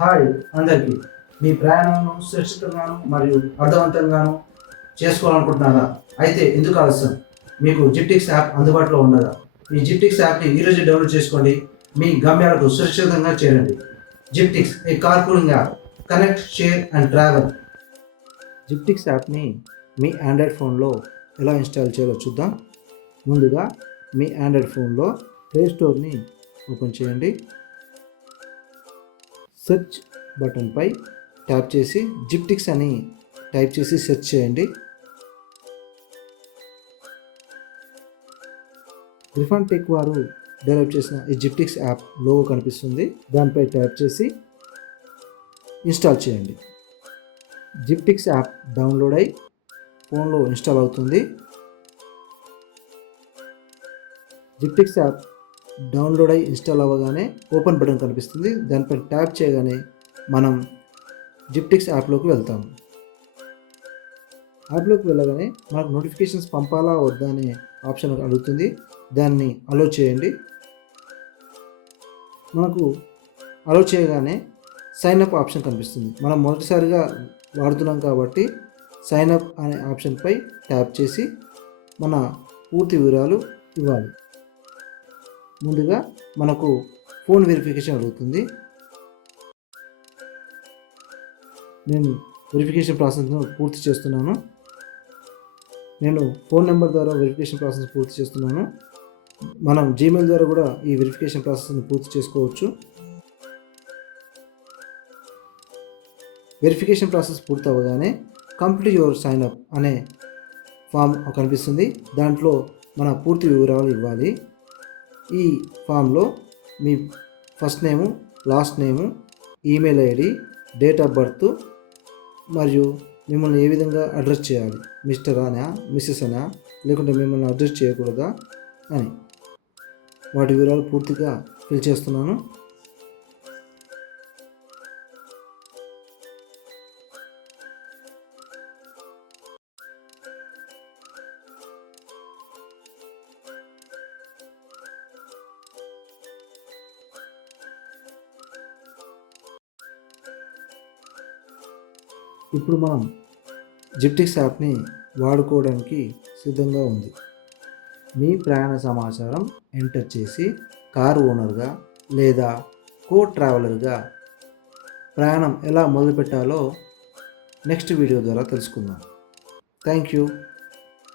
Hi అందరికీ. మీ ప్రయాణాలను సురక్షితంగాను మరియు అర్థవంతంగాను చేసుకోవాలనుకుంటున్నారా? అయితే ఎందుకు ఆలస్యం? మీకు జిప్టిక్స్ యాప్ అందుబాటులో ఉండదా ఈ జిప్టిక్స్ యాప్ని ఈరోజు డౌన్లోడ్ చేసుకోండి. మీ గమ్యాలకు సురక్షితంగా చేరండి. జిప్టిక్స్ a car app. Connect share and travel జిప్టిక్స్ యాప్ని మీ ఆండ్రాయిడ్ ఫోన్లో ఎలా ఇన్స్టాల్ చేయాలో చూద్దాం. ముందుగా మీ ఆండ్రాయిడ్ ఫోన్లో ప్లే స్టోర్ని ఓపెన్ చేయండి. సెర్చ్ బటన్పై ట్యాప్ చేసి జిప్టిక్స్ అని టైప్ చేసి సెర్చ్ చేయండి. రిఫండ్ టెక్ వారు డెవలప్ చేసిన ఈ జిప్టిక్స్ యాప్ లోగో కనిపిస్తుంది. దానిపై ట్యాప్ చేసి ఇన్స్టాల్ చేయండి. జిప్టిక్స్ యాప్ డౌన్లోడ్ అయి ఫోన్లో ఇన్స్టాల్ అవుతుంది. జిప్టిక్స్ యాప్ డౌన్లోడ్ అయి ఇన్స్టాల్ అవ్వగానే ఓపెన్ బటన్ కనిపిస్తుంది. దానిపై ట్యాప్ చేయగానే మనం జిప్టిక్స్ యాప్లోకి వెళ్తాము యాప్లోకి వెళ్ళగానే మనకు నోటిఫికేషన్స్ పంపాలా వద్దా అనే ఆప్షన్ అడుగుతుంది. దాన్ని అలో చేయండి. మనకు అలో చేయగానే సైన్ అప్ ఆప్షన్ కనిపిస్తుంది. మనం మొదటిసారిగా వాడుతున్నాం కాబట్టి సైన్ అప్ అనే ఆప్షన్పై ట్యాప్ చేసి మన పూర్తి వివరాలు ఇవ్వాలి. ముందుగా మనకు ఫోన్ వెరిఫికేషన్ అడుగుతుంది. నేను వెరిఫికేషన్ ప్రాసెస్ను పూర్తి చేస్తున్నాను. నేను ఫోన్ నెంబర్ ద్వారా వెరిఫికేషన్ ప్రాసెస్ పూర్తి చేస్తున్నాను. మనం జీమెయిల్ ద్వారా కూడా ఈ వెరిఫికేషన్ ప్రాసెస్ని పూర్తి చేసుకోవచ్చు. వెరిఫికేషన్ ప్రాసెస్ పూర్తి అవ్వగానే కంప్లీట్ యువర్ సైన్ అప్ అనే ఫామ్ కనిపిస్తుంది. దాంట్లో మన పూర్తి వివరాలు ఇవ్వాలి. ఈ ఫామ్లో మీ first name last name email ID date of birth మరియు మిమ్మల్ని ఏ విధంగా అడ్రస్ చేయాలి? మిస్టర్ అనా మిస్సెస్ అనా లేకుంటే మిమ్మల్ని అడ్రస్ చేయకూడదా అని వాటి వివరాలు పూర్తిగా ఫిల్ చేస్తున్నాను. ఇప్పుడు మనం జిప్టిక్స్ యాప్ని వాడుకోవడానికి సిద్ధంగా ఉంది. మీ ప్రయాణ సమాచారం ఎంటర్ చేసి కారు ఓనర్గా లేదా కో ట్రావెలర్గా ప్రయాణం ఎలా మొదలుపెట్టాలో నెక్స్ట్ వీడియో ద్వారా తెలుసుకుందాం. Thank you.